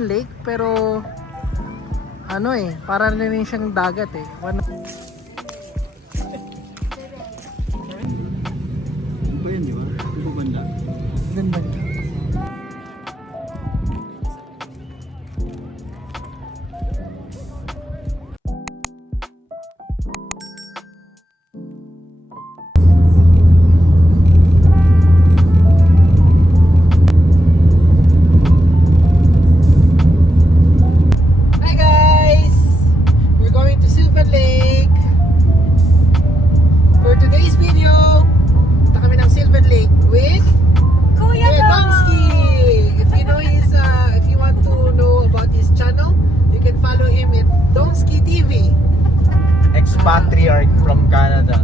lake pero ano para rin siyang dagat Ano ba yun, di ba? Ito banda. Doon ba? Hi guys! We're going to Silver Lake. For today's video, punta kami ng Silver Lake with Kuya Domski. If you want to know about his channel, you can follow him at Domski TV. Expatriarch from Canada.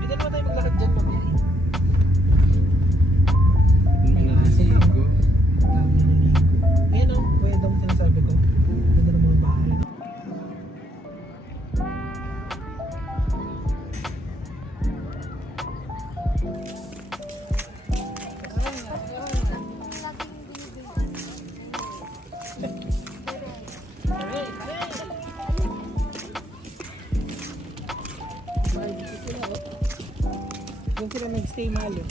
Pwede naman tayo maglakad dyan mamaya Ayan o, Kuya Dom, sinasabi ko. Ganda ng mga bahay. Doon sila nag-stay malo.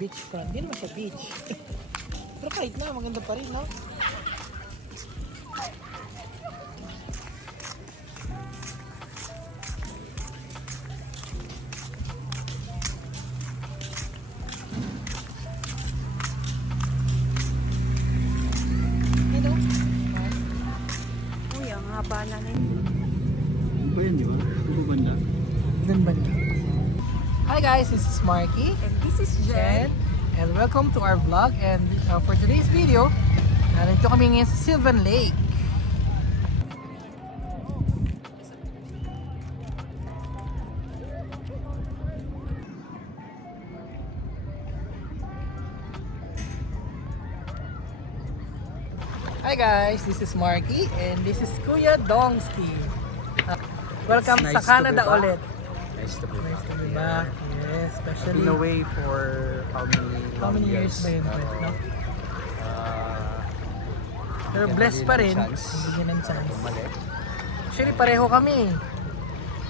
Beach front. Hindi naman siya beach. Pero kahit na, maganda pa rin, no? Hello? Kuya, ang haba na na yun. Ano ba yun, di ba? Ito banda. Doon ba? Hi guys, this is Marky. And this is Jen. And welcome to our vlog. And for today's video, nandito kami ngayon sa Sylvan Lake. Hi guys, this is Marky and this is Kuya Domski. Welcome It's sa nice to Canada be back. ulit. Nice to be back. Nice to be back. Yes, especially. Been away for How many years ba yun? No? Pero blessed pa rin. Nabigyan ng chance. Mali. Actually, pareho kami.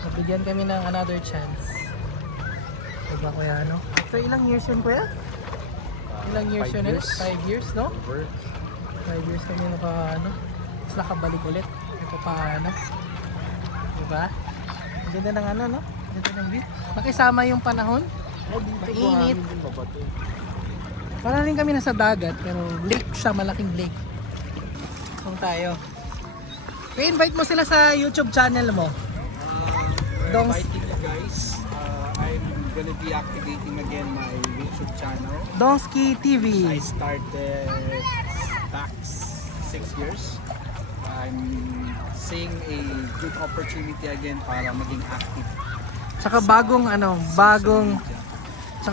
Nabigyan kami ng another chance. Diba kuya, no? After ilang years yun, kuya? Ilang years 5 yun ulit? years. 5 years, no? Over. 5 years kami tapos nakabalik ulit. Ito pa, diba? Ang ganda ng no? Ang ganda ng view. Nakisama yung panahon. Mainit. Para rin kami nasa dagat, pero lake siya, malaking lake. Kung tayo. I-invite mo sila sa YouTube channel mo. We're Dongs- inviting you guys. I'm gonna be activating again my YouTube channel. Domski TV. I started back 6 years. I'm seeing a good opportunity again para maging active. Tsaka bagong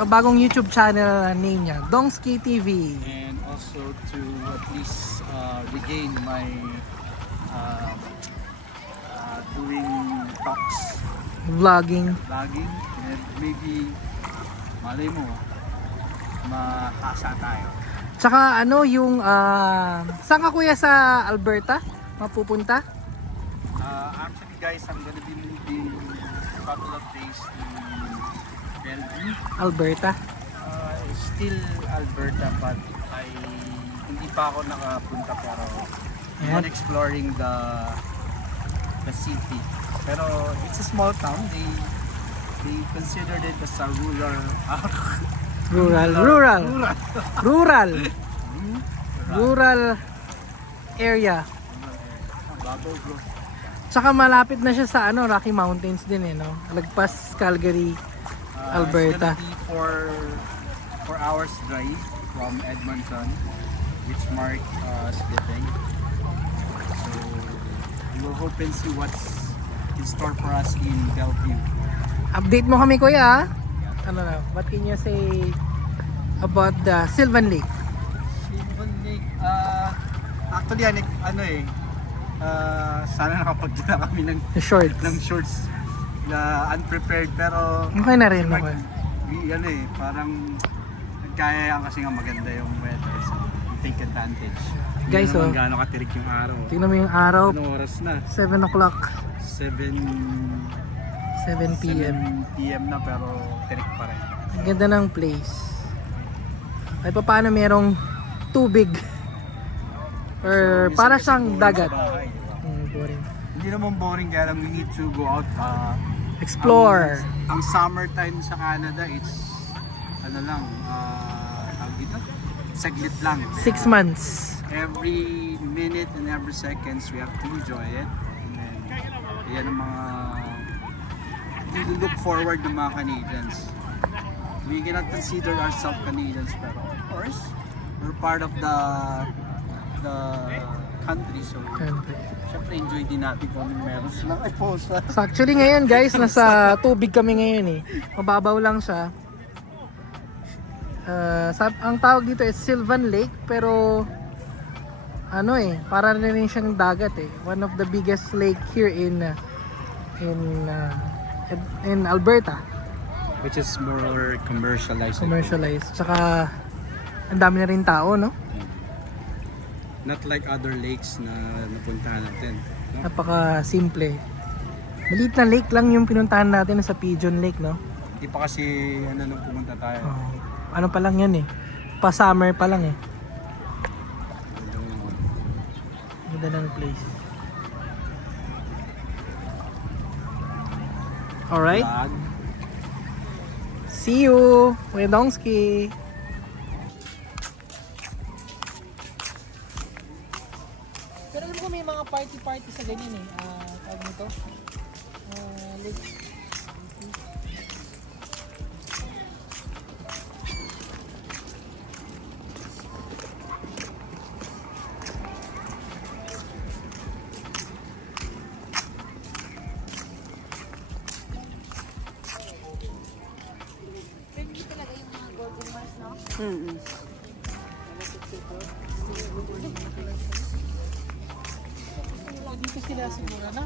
bagong YouTube channel name niya, Domski TV. And also to at least regain my doing talks, Vlogging. vlogging, and maybe malay mo makasa tayo. Tsaka yung saan ka kuya sa Alberta? Mapupunta? Actually guys, I'm gonna be moving a couple of days to Bellevue. Alberta. Still Alberta, but hindi pa ako nakapunta, pero Ayan. I'm exploring the city. Pero it's a small town. They considered it as a rural area. Babaw bro. Tsaka malapit na siya sa Rocky Mountains din no? Lagpas Calgary, Alberta. It's gonna be 4 hours drive from Edmonton, which Mark is living. So we will hope and see what's in store for us in Bellevue. Update mo kami kuya. What can you say about the Sylvan Lake? Sylvan Lake, actually Sana nakapagdala kami ng Shorts. shorts na unprepared, pero Okay na rin, si Mark, okay. ano eh, parang nagkaya yan kasi nga maganda yung weather, so take advantage. Guys, Hindi oh. naman gaano katirik yung araw. Tingnan mo yung araw, Anong oras na? 7 o'clock, 7 7 p.m. 7 p.m. na, pero tirik pa rin. Ang ganda ng place. Ay paano merong tubig. Or So, para minsan kasi siyang boring dagat. sa bahay, di ba? Boring. Hindi naman boring, kaya lang we need to go out. Explore. Ang summertime sa Canada, it's ano lang, tawag dito? Saglit lang. 6 months. Every minute and every seconds, we have to enjoy it. And then, yan ang mga we look forward ng mga Canadians. We cannot consider ourselves Canadians, pero of course, we're part of the country, so Siyempre. syempre enjoy din natin kung anong meron silang i-post. So actually ngayon guys, nasa tubig kami ngayon eh. Mababaw lang siya. Ang tawag dito is Sylvan Lake, pero ano eh, para rin siyang dagat eh. One of the biggest lake here in Alberta. Which is more commercialized. Commercialized. Tsaka ang dami na rin tao, no? Not like other lakes na napuntahan natin. No? Napaka simple. Maliit na lake lang yung pinuntahan natin sa Pigeon Lake, no? Hindi pa kasi nung pumunta tayo. Oh, ano pa lang yan eh. Pa summer pa lang eh. Ganda ng place. Alright. Vlog. See you, Kuya Dongski. Pero alam ko may mga party sa ganyan eh. Tawag nito. Lake. Dito sila siguro na.